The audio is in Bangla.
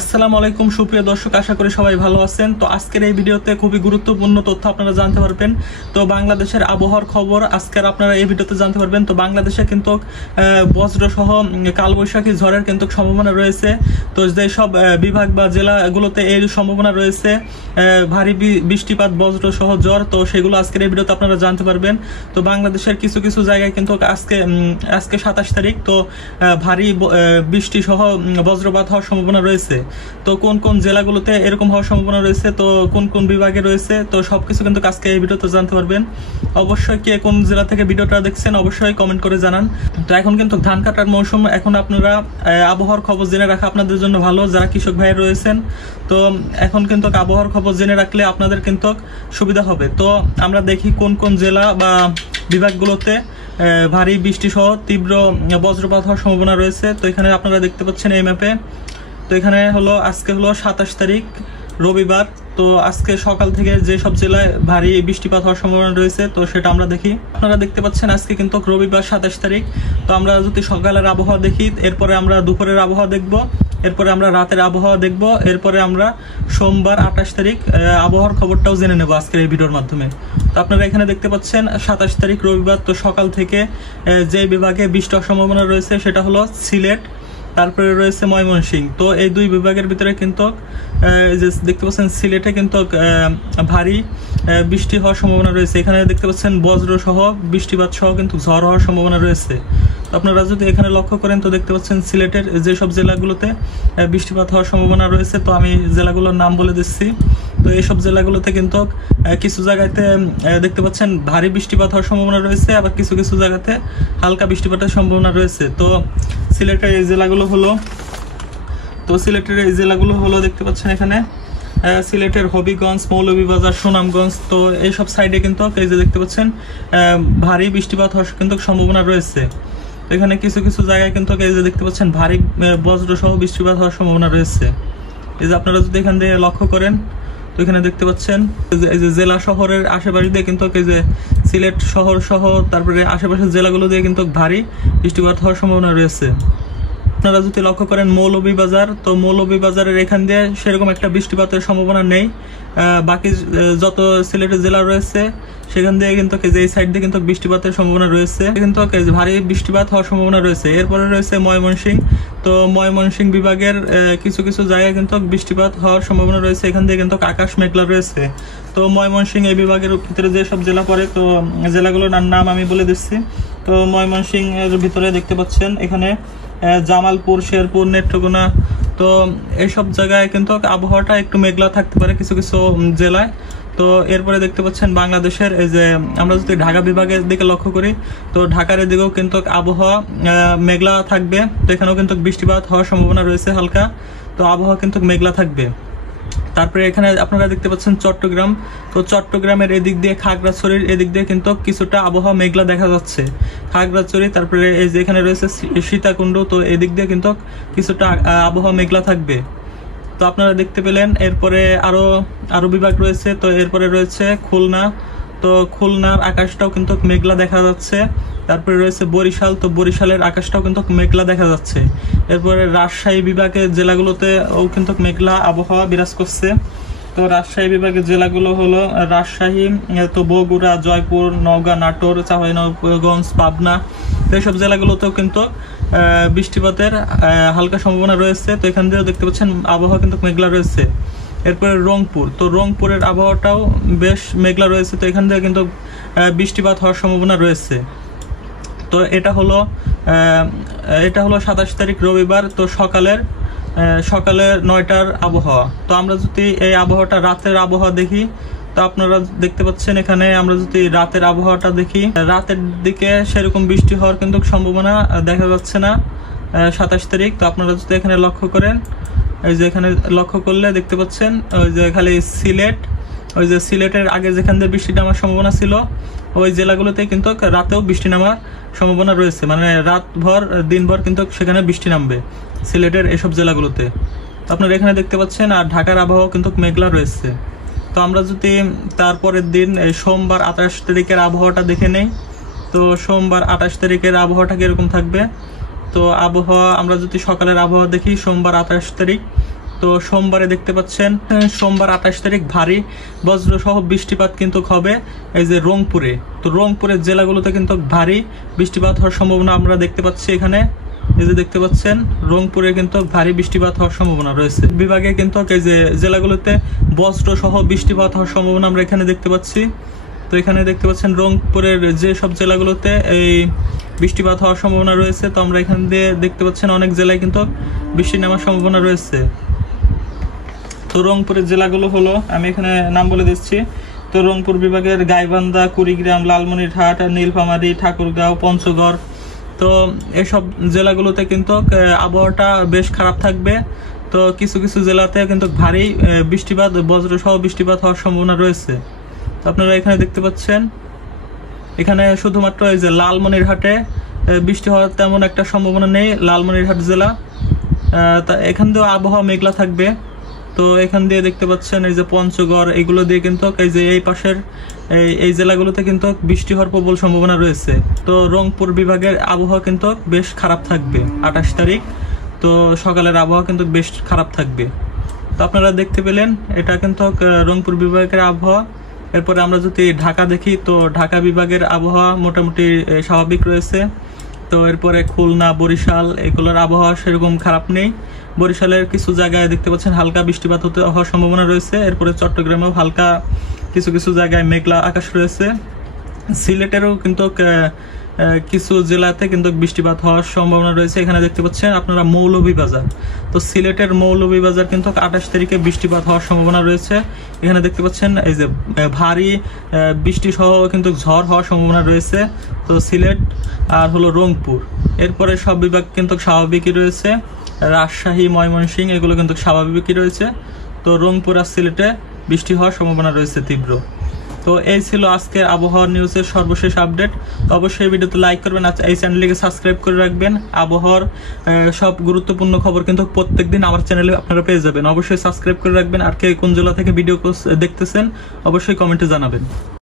আসসালামু আলাইকুম সুপ্রিয় দর্শক, আশা করি সবাই ভালো আছেন। তো আজকের এই ভিডিওতে খুবই গুরুত্বপূর্ণ তথ্য আপনারা জানতে পারবেন। তো বাংলাদেশের আবহাওয়ার খবর আজকের আপনারা এই ভিডিওতে জানতে পারবেন। তো বাংলাদেশে কিন্তু বজ্র সহ কালবৈশাখী ঝড়ের কিন্তু সম্ভাবনা রয়েছে। তো যেসব বিভাগ বা জেলাগুলোতে এই সম্ভাবনা রয়েছে ভারী বৃষ্টিপাত বজ্র সহ ঝড়, তো সেগুলো আজকের এই ভিডিওতে আপনারা জানতে পারবেন। তো বাংলাদেশের কিছু কিছু জায়গায় কিন্তু আজকে 27 তারিখ তো ভারী বৃষ্টি সহ বজ্রপাত হওয়ার সম্ভাবনা রয়েছে। তো কোন কোন জেলাগুলোতে এরকম হওয়ার সম্ভাবনা রয়েছে, তো কোন কোন বিভাগে রয়েছে, তো সবকিছু কিন্তু আজকে এই ভিডিওতে জানতে পারবেন। অবশ্যই কে কোন জেলা থেকে ভিডিওটা দেখছেন অবশ্যই কমেন্ট করে জানান। তো এখন কিন্তু ধান কাটার মৌসুম, এখন আপনারা আবহাওয়ার খবর জেনে রাখা আপনাদের জন্য ভালো, যারা কৃষক ভাই রয়েছেন। তো এখন কিন্তু আবহাওয়ার খবর জেনে রাখলে আপনাদের কিন্তু সুবিধা হবে। তো আমরা দেখি কোন কোন জেলা বা বিভাগগুলোতে ভারী বৃষ্টি সহ তীব্র বজ্রপাত হওয়ার সম্ভাবনা রয়েছে। তো এখানে আপনারা দেখতে পাচ্ছেন এই ম্যাপে। তো এখানে আজকে 27 তারিখ রবিবার। তো আজকে সকাল থেকে যে সব জেলায় ভারী বৃষ্টিপাত হওয়ার সম্ভাবনা রয়েছে তো সেটা আমরা দেখি। আপনারা দেখতে পাচ্ছেন আজকে কিন্তু রবিবার 27 তারিখ। তো আমরা যদি সকালের আবহাওয়া দেখি, এরপরে আমরা দুপুরের আবহাওয়া দেখব, এরপরে আমরা রাতের আবহাওয়া দেখব, এরপরে আমরা সোমবার 28 তারিখ আবহাওয়ার খবরটাও জেনে নেব আজকের এই ভিডিওর মাধ্যমে। তো আপনারা এখানে দেখতে পাচ্ছেন 27 তারিখ রবিবার। তো সকাল থেকে যে বিভাগে বৃষ্টি হওয়ার সম্ভাবনা রয়েছে সেটা হলো সিলেট, তারপরে রয়েছে ময়মনসিংহ। তো এই দুই বিভাগের ভিতরে কিন্তু যে দেখতে পাচ্ছেন সিলেটে কিন্তু ভারী বৃষ্টি হওয়ার সম্ভাবনা রয়েছে। এখানে দেখতে পাচ্ছেন বজ্র সহ বৃষ্টিপাত সহ কিন্তু ঝড় হওয়ার সম্ভাবনা রয়েছে। তো আপনারা যদি এখানে লক্ষ্য করেন তো দেখতে পাচ্ছেন সিলেটের যেসব জেলাগুলোতে বৃষ্টিপাত হওয়ার সম্ভাবনা রয়েছে, তো আমি জেলাগুলোর নাম বলে দিচ্ছি। তো এইসব জেলাগুলোতে কিন্তু কিছু জায়গাতে দেখতে পাচ্ছেন ভারী বৃষ্টিপাত হওয়ার সম্ভাবনা রয়েছে, আবার কিছু কিছু জায়গাতে হালকা বৃষ্টিপাতের সম্ভাবনা রয়েছে। তো সিলেটের এই জেলাগুলো হলো দেখতে পাচ্ছেন এখানে সিলেটের হবিগঞ্জ, মৌলভীবাজার, সুনামগঞ্জ। তো এইসব সাইডে কিন্তু এই যে দেখতে পাচ্ছেন ভারী বৃষ্টিপাত হওয়ার কিন্তু সম্ভাবনা রয়েছে। তো এখানে কিছু কিছু জায়গায় কিন্তু এই যে দেখতে পাচ্ছেন ভারী বজ্র সহ বৃষ্টিপাত হওয়ার সম্ভাবনা রয়েছে। এই যে আপনারা যদি এখান দিয়ে লক্ষ্য করেন তো এখানে দেখতে পাচ্ছেন এই যে জেলা শহরের আশেপাশে দিয়ে কিন্তু এই যে সিলেট শহর সহ তারপরে আশেপাশের জেলাগুলো দিয়ে কিন্তু ভারী বৃষ্টিপাত হওয়ার সম্ভাবনা রয়েছে। আপনারা যদি লক্ষ্য করেন মৌলভীবাজার, তো মৌলভীবাজারের এখান দিয়ে সেরকম একটা বৃষ্টিপাতের সম্ভাবনা নেই। বাকি যত সিলেটের জেলা রয়েছে সেখান দিয়ে কিন্তু এই সাইড দিয়ে কিন্তু বৃষ্টিপাতের সম্ভাবনা রয়েছে, কিন্তু ভারী বৃষ্টিপাত হওয়ার সম্ভাবনা রয়েছে। এরপরে রয়েছে ময়মনসিংহ। তো ময়মনসিংহ বিভাগের কিছু কিছু জায়গায় কিন্তু বৃষ্টিপাত হওয়ার সম্ভাবনা রয়েছে, এখান দিয়ে কিন্তু আকাশ মেঘলা রয়েছে। তো ময়মনসিংহ এই বিভাগের ভিতরে যেসব জেলা পড়ে, তো জেলাগুলোর নাম আমি বলে দিচ্ছি। তো ময়মনসিংহের ভিতরে দেখতে পাচ্ছেন এখানে জামালপুর, শেরপুর, নেত্রকোনা। তো এইসব জায়গায় কিন্তু আবহাওয়াটা একটু মেঘলা থাকতে পারে কিছু কিছু জেলায়। তো এরপরে দেখতে পাচ্ছেন বাংলাদেশের এই যে আমরা যদি ঢাকা বিভাগের দিকে লক্ষ্য করি, তো ঢাকার দিকেও কিন্তু আবহাওয়া মেঘলা থাকবে। তো এখানেও কিন্তু বৃষ্টিপাত হওয়ার সম্ভাবনা রয়েছে হালকা। তো আবহাওয়া কিন্তু মেঘলা থাকবে। তারপরে এখানে আপনারা দেখতে পাচ্ছেন চট্টগ্রাম। তো চট্টগ্রামের এদিক দিয়ে খাগড়াছড়ির এদিক দিয়ে কিন্তু কিছুটা আবহাওয়া মেঘলা দেখা যাচ্ছে। খাগড়াছড়ি, তারপরে এই যে এখানে রয়েছে সীতাকুণ্ড, তো এদিক দিয়ে কিন্তু কিছুটা আবহাওয়া মেঘলা থাকবে। তো আপনারা দেখতে পেলেন। এরপরে আরো বিভাগ রয়েছে। তো এরপরে রয়েছে খুলনা। তো খুলনার আকাশটাও কিন্তু মেঘলা দেখা যাচ্ছে। তারপরে রয়েছে বরিশাল। তো বরিশালের আকাশটাও কিন্তু মেঘলা দেখা যাচ্ছে। এরপরে রাজশাহী বিভাগের জেলাগুলোতেও কিন্তু মেঘলা আবহাওয়া বিরাজ করছে। তো রাজশাহী বিভাগের জেলাগুলো হলো রাজশাহী, তো বগুড়া, জয়পুর, নওগাঁ, নাটোর, চাঁপাইনবাবগঞ্জ, পাবনা। তো এইসব জেলাগুলোতেও কিন্তু বৃষ্টিপাতের হালকা সম্ভাবনা রয়েছে। তো এখান দিয়েও দেখতে পাচ্ছেন আবহাওয়া কিন্তু মেঘলা রয়েছে। এরপরে রংপুর। তো রংপুরের আবহাওয়াটাও বেশ মেঘলা রয়েছে। তো এখান থেকে কিন্তু বৃষ্টিপাত হওয়ার সম্ভাবনা রয়েছে। তো এটা হলো 27 তারিখ রবিবার। তো সকালে 9টার আবহাওয়া। তো আমরা যদি এই আবহাওয়াটা রাতের আবহাওয়া দেখি, তো আপনারা দেখতে পাচ্ছেন এখানে আমরা যদি রাতের আবহাওয়াটা দেখি, রাতের দিকে সেরকম বৃষ্টি হওয়ার কিন্তু সম্ভাবনা দেখা যাচ্ছে না 27 তারিখ। তো আপনারা যদি এখানে লক্ষ্য করেন, এই যে এখানে লক্ষ্য করলে দেখতে পাচ্ছেন ওই যে খালি সিলেট, ওই যে সিলেটের আগে যেখান দিয়ে বৃষ্টি নামার সম্ভাবনা ছিল ওই জেলাগুলোতে কিন্তু রাতেও বৃষ্টি নামার সম্ভাবনা রয়েছে, মানে রাতভর দিনভর কিন্তু সেখানে বৃষ্টি নামবে সিলেটের এসব জেলাগুলোতে। তো আপনারা এখানে দেখতে পাচ্ছেন। আর ঢাকার আবহাওয়া কিন্তু মেঘলা রয়েছে। তো আমরা যদি তারপরের দিন সোমবার 28 তারিখের আবহাওয়াটা দেখে নেই, তো সোমবার 28 তারিখের আবহাওয়াটা কিরকম থাকবে। তো আবহাওয়া আমরা যদি সকালের আবহাওয়া দেখি সোমবার 28 তারিখ, তো সোমবারে দেখতে পাচ্ছেন সোমবার 28 তারিখ ভারী বজ্রসহ বৃষ্টিপাত কিন্তু হবে এই যে রংপুরে। তো রংপুরের জেলাগুলোতে কিন্তু ভারী বৃষ্টিপাত হওয়ার সম্ভাবনা আমরা দেখতে পাচ্ছি। এখানে এই যে দেখতে পাচ্ছেন রংপুরে কিন্তু ভারী বৃষ্টিপাত হওয়ার সম্ভাবনা রয়েছে। বিভাগে কিন্তু এই যে জেলাগুলোতে বজ্রসহ বৃষ্টিপাত হওয়ার সম্ভাবনা আমরা এখানে দেখতে পাচ্ছি। তো এখানে দেখতে পাচ্ছেন রংপুরের যে সব জেলাগুলোতে এই বৃষ্টিপাত হওয়ার সম্ভাবনা রয়েছে। তো আমরা এখান দিয়ে দেখতে পাচ্ছেন অনেক জেলায় কিন্তু বৃষ্টি নামার সম্ভাবনা রয়েছে। তো রংপুরের জেলাগুলো হলো, আমি এখানে নাম বলে দিচ্ছি। তো রংপুর বিভাগের গাইবান্ধা, কুড়িগ্রাম, লালমনিরহাট, নীলফামারী, ঠাকুরগাঁও, পঞ্চগড়। তো এসব জেলাগুলোতে কিন্তু আবহাওয়াটা বেশ খারাপ থাকবে। তো কিছু কিছু জেলাতে কিন্তু ভারী বৃষ্টিপাত বজ্রসহ বৃষ্টিপাত হওয়ার সম্ভাবনা রয়েছে। তো আপনারা এখানে দেখতে পাচ্ছেন এখানে শুধুমাত্র এই যে লালমনিরহাটে বৃষ্টি হওয়ার তেমন একটা সম্ভাবনা নেই। লালমনিরহাট জেলা এখান দিয়েও আবহাওয়া মেঘলা থাকবে। তো এখান দিয়ে দেখতে পাচ্ছেন এই যে পঞ্চগড়, এগুলো দিয়ে কিন্তু এই যে এই পাশের এই জেলাগুলোতে কিন্তু বৃষ্টি হওয়ার প্রবল সম্ভাবনা রয়েছে। তো রংপুর বিভাগের আবহাওয়া কিন্তু বেশ খারাপ থাকবে 28 তারিখ। তো সকালের আবহাওয়া কিন্তু বেশ খারাপ থাকবে। তো আপনারা দেখতে পেলেন এটা কিন্তু রংপুর বিভাগের আবহাওয়া। এরপরে আমরা যদি ঢাকা দেখি, তো ঢাকা বিভাগের আবহাওয়া মোটামুটি স্বাভাবিক রয়েছে। তো এরপরে খুলনা, বরিশাল এগুলোর আবহাওয়া সেরকম খারাপ নেই। বরিশালের কিছু জায়গায় দেখতে পাচ্ছেন হালকা বৃষ্টিপাত হওয়ার সম্ভাবনা রয়েছে। এরপরে চট্টগ্রামেও হালকা কিছু কিছু জায়গায় মেঘলা আকাশ রয়েছে। সিলেটেরও কিন্তু কিছু জেলাতে কিন্তু বৃষ্টিপাত হওয়ার সম্ভাবনা রয়েছে। এখানে দেখতে পাচ্ছেন আপনারা মৌলভীবাজার। তো সিলেটের মৌলভীবাজার কিন্তু 28 তারিখে বৃষ্টিপাত হওয়ার সম্ভাবনা রয়েছে। এখানে দেখতে পাচ্ছেন এই যে ভারী বৃষ্টি সহ কিন্তু ঝড় হওয়ার সম্ভাবনা রয়েছে। তো সিলেট আর হলো রংপুর, এরপরে সব বিভাগ কিন্তু স্বাভাবিকই রয়েছে। রাজশাহী, ময়মনসিংহ এগুলো কিন্তু স্বাভাবিকই রয়েছে। তো রংপুর আর সিলেটে বৃষ্টি হওয়ার সম্ভাবনা রয়েছে তীব্র। তো এই ছিল আজকের আবহাওয়া নিউজের সর্বশেষ আপডেট। অবশ্যই ভিডিওতে লাইক করবেন, এই চ্যানেলটিকে সাবস্ক্রাইব করে রাখবেন। আবহাওয়ার সব গুরুত্বপূর্ণ খবর কিন্তু প্রত্যেকদিন আমার চ্যানেলে আপনারা পেয়ে যাবেন। অবশ্যই সাবস্ক্রাইব করে রাখবেন। আর কে কোন জেলা থেকে ভিডিও দেখতেছেন অবশ্যই কমেন্টে জানাবেন।